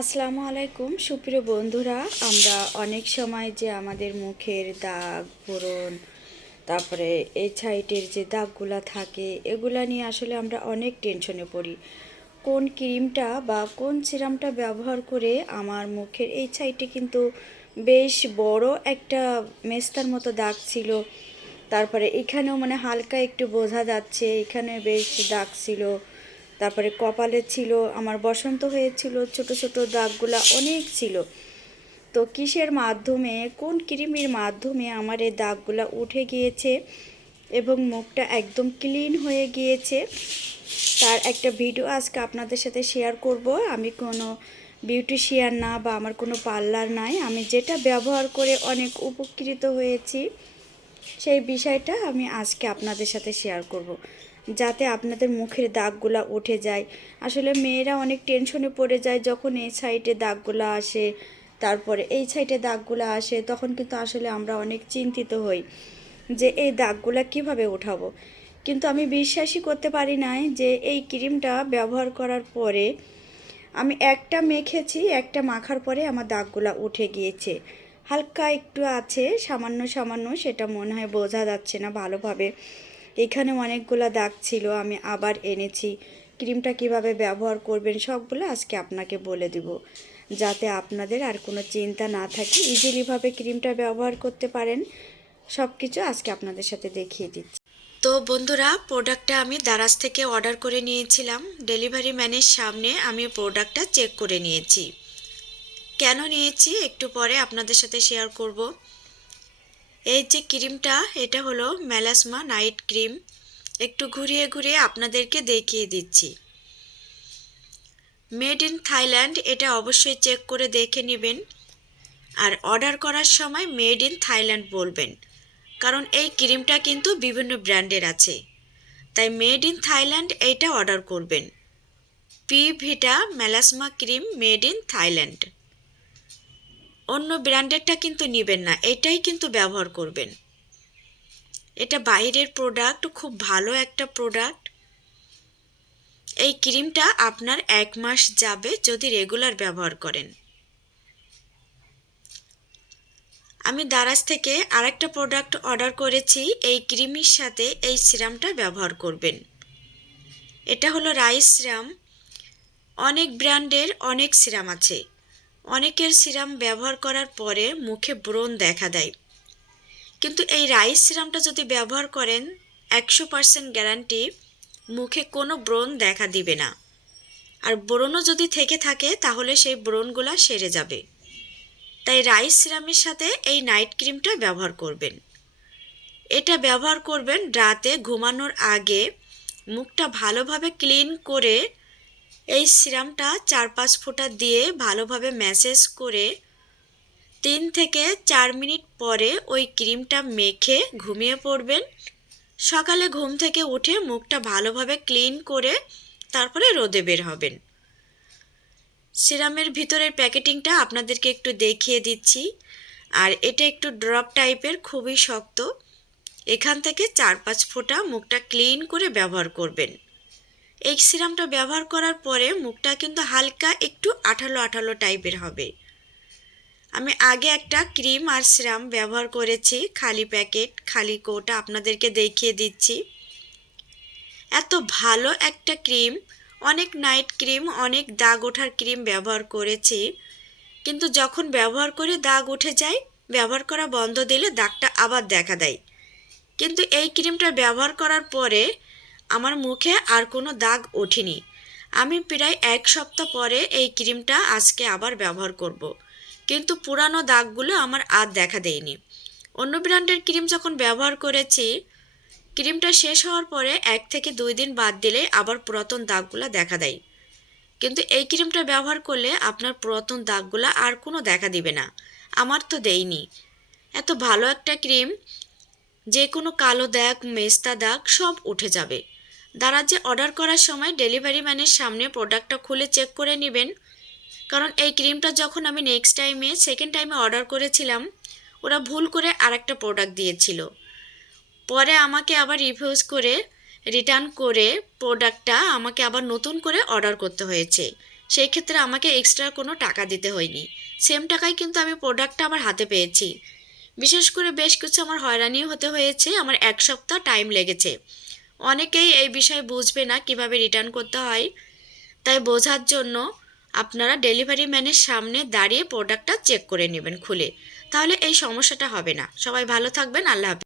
আসসালামু আলাইকুম, সুপ্রিয় বন্ধুরা। আমরা অনেক সময় যে আমাদের মুখের দাগ ব্রণ তারপরে এই সাইডের যে দাগগুলা থাকে, এগুলা নিয়ে আসলে আমরা অনেক টেনশনে পড়ি। কোন ক্রিমটা বা কোন সিরামটা ব্যবহার করে আমার মুখের এই সাইডে কিন্তু বেশ বড় একটা মেস্তার মতো দাগ ছিল। তারপরে এখানেও মানে হালকা একটু বোঝা যাচ্ছে, এখানে বেশ দাগ ছিল। তারপরে কপালে ছিল, আমার বসন্ত হয়েছিল, ছোট ছোট দাগগুলা অনেক ছিল। তো কিসের মাধ্যমে, কোন ক্রিমের মাধ্যমে আমার এই দাগগুলা উঠে গিয়েছে এবং মুখটা একদম ক্লিন হয়ে গিয়েছে? তার একটা ভিডিও আজকে আপনাদের সাথে শেয়ার করব। আমি কোনো বিউটিশিয়ান না বা আমার কোনো পার্লার নাই। আমি যেটা ব্যবহার করে অনেক উপকৃত হয়েছি, সেই বিষয়টা আমি আজকে আপনাদের সাথে শেয়ার করব। যাতে আপনাদের মুখের দাগগুলা উঠে যায়। আসলে মেয়েরা অনেক টেনশনে পড়ে যায় যখন এই সাইডে দাগগুলো আসে, তারপরে এই সাইডে দাগগুলো আসে, তখন কিন্তু আসলে আমরা অনেক চিন্তিত হই যে এই দাগগুলা কীভাবে উঠাবো। কিন্তু আমি বিশ্বাসই করতে পারি নাই যে এই ক্রিমটা ব্যবহার করার পরে আমি একটা মেখেছি, একটা মাখার পরে আমার দাগগুলা উঠে গিয়েছে। হালকা একটু আছে, সামান্য সামান্য, সেটা মনে হয় বোঝা যাচ্ছে না ভালোভাবে। এখানে অনেকগুলো দাগ ছিল, আমি আবার এনেছি। ক্রিমটা কীভাবে ব্যবহার করবেন সবগুলো আজকে আপনাকে বলে দিব। যাতে আপনাদের আর কোনো চিন্তা না থাকে ইজিলিভাবে ক্রিমটা ব্যবহার করতে পারেন। সব কিছু আজকে আপনাদের সাথে দেখিয়ে দিচ্ছি। তো বন্ধুরা প্রোডাক্টটা আমি দারাজ থেকে অর্ডার করে নিয়েছিলাম। ডেলিভারি ম্যানের সামনে আমি প্রোডাক্টটা চেক করে নিয়েছি। কেন নিয়েছি? একটু পরে আপনাদের সাথে শেয়ার করব। এই যে ক্রিমটা, এটা হলো মেলাসমা নাইট ক্রিম। একটু ঘুরিয়ে ঘুরিয়ে আপনাদেরকে দেখিয়ে দিচ্ছি। মেড ইন থাইল্যান্ড, এটা অবশ্যই চেক করে দেখে নেবেন। আর অর্ডার করার সময় মেড ইন থাইল্যান্ড বলবেন। কারণ এই ক্রিমটা কিন্তু বিভিন্ন ব্র্যান্ডের আছে। তাই মেড ইন থাইল্যান্ড এইটা অর্ডার করবেন। P vita melasma cream made in Thailand. অন্য ব্র্যান্ডেরটা কিন্তু নেবেন না, এটাই কিন্তু ব্যবহার করবেন। এটা বাইরের প্রোডাক্ট খুব ভালো একটা প্রোডাক্ট এই ক্রিমটা আপনার এক মাস যাবে যদি রেগুলার ব্যবহার করেন। আমি দারাজ থেকে আরেকটা প্রোডাক্ট অর্ডার করেছি, এই ক্রিমের সাথে এই সিরামটা ব্যবহার করবেন। এটা হলো রাইস সিরাম। অনেক ব্র্যান্ডের অনেক সিরাম আছে। অনেকের সিরাম ব্যবহার করার পরে মুখে ব্রণ দেখা দেয়। কিন্তু এই রাইস সিরামটা যদি ব্যবহার করেন, একশো পার্সেন্ট গ্যারান্টি মুখে কোনো ব্রণ দেখা দিবে না। আর ব্রণও যদি থেকে থাকে, তাহলে সেই ব্রণগুলা সেরে যাবে। তাই রাইস সিরামের সাথে এই নাইট ক্রিমটা ব্যবহার করবেন। এটা ব্যবহার করবেন রাতে ঘুমানোর আগে মুখটা ভালোভাবে ক্লিন করে এই সিরামটা চার পাঁচ ফোঁটা দিয়ে ভালোভাবে ম্যাসেজ করে তিন থেকে চার মিনিট পরে ওই ক্রিমটা মেখে ঘুমিয়ে পড়বেন। সকালে ঘুম থেকে উঠে মুখটা ভালোভাবে ক্লিন করে তারপরে রোদে বের হবেন। সিরামের ভিতরের প্যাকেটিংটা আপনাদেরকে একটু দেখিয়ে দিচ্ছি। আর এটা একটু ড্রপ টাইপের, খুবই শক্ত। এখান থেকে চার পাঁচ ফোঁটা মুখটা ক্লিন করে ব্যবহার করবেন। এই সিরামটা ব্যবহার করার পরে মুখটা কিন্তু হালকা একটু আঠালো আঠালো টাইপের হবে। আমি আগে একটা ক্রিম আর সিরাম ব্যবহার করেছি, খালি প্যাকেট, খালি কোটা আপনাদেরকে দেখিয়ে দিচ্ছি। এত ভালো একটা ক্রিম, অনেক নাইট ক্রিম, অনেক দাগ ওঠার ক্রিম ব্যবহার করেছি। কিন্তু যখন ব্যবহার করে দাগ উঠে যায়, ব্যবহার করা বন্ধ দিলে দাগটা আবার দেখা দেয়। কিন্তু এই ক্রিমটা ব্যবহার করার পরে আমার মুখে আর কোনো দাগ ওঠেনি। আমি প্রায় এক সপ্তাহ পরে এই ক্রিমটা আজকে আবার ব্যবহার করব। কিন্তু পুরানো দাগগুলো আমার আর দেখা দেয়নি। অন্য ব্র্যান্ডের ক্রিম যখন ব্যবহার করেছি, ক্রিমটা শেষ হওয়ার পরে এক থেকে দুই দিন বাদ দিলে আবার পুরাতন দাগগুলো দেখা দেয়। কিন্তু এই ক্রিমটা ব্যবহার করলে আপনার পুরাতন দাগগুলো আর কোনো দেখা দিবে না। আমার তো দেয়নি। এত ভালো একটা ক্রিম যে কোনো কালো দাগ, মেস্তা দাগ সব উঠে যাবে। দারাজে অর্ডার করার সময় ডেলিভারি ম্যানের সামনে প্রোডাক্টটা খুলে চেক করে নেবেন। কারণ এই ক্রিমটা যখন আমি নেক্সট টাইমে সেকেন্ড টাইমে অর্ডার করেছিলাম, ওরা ভুল করে আরেকটা প্রোডাক্ট দিয়েছিল। পরে আমাকে আবার রিভিউজ করে রিটার্ন করে প্রোডাক্টটা আমাকে আবার নতুন করে অর্ডার করতে হয়েছে। সেই ক্ষেত্রে আমাকে এক্সট্রা কোনো টাকা দিতে হয়নি। সেম টাকায় কিন্তু আমি প্রোডাক্টটা আমার হাতে পেয়েছি। বিশেষ করে বেশ কিছু আমার হয়রানিও হতে হয়েছে, আমার এক সপ্তাহ টাইম লেগেছে। অনেকেই এই বিষয়ে বুঝবে না কীভাবে রিটার্ন করতে হয়। তাই বোঝার জন্য আপনারা ডেলিভারি ম্যানের সামনে দাঁড়িয়ে প্রোডাক্টটা চেক করে নেবেন খুলে। তাহলে এই সমস্যাটা হবে না। সবাই ভালো থাকবেন। আল্লাহ হাফেজ।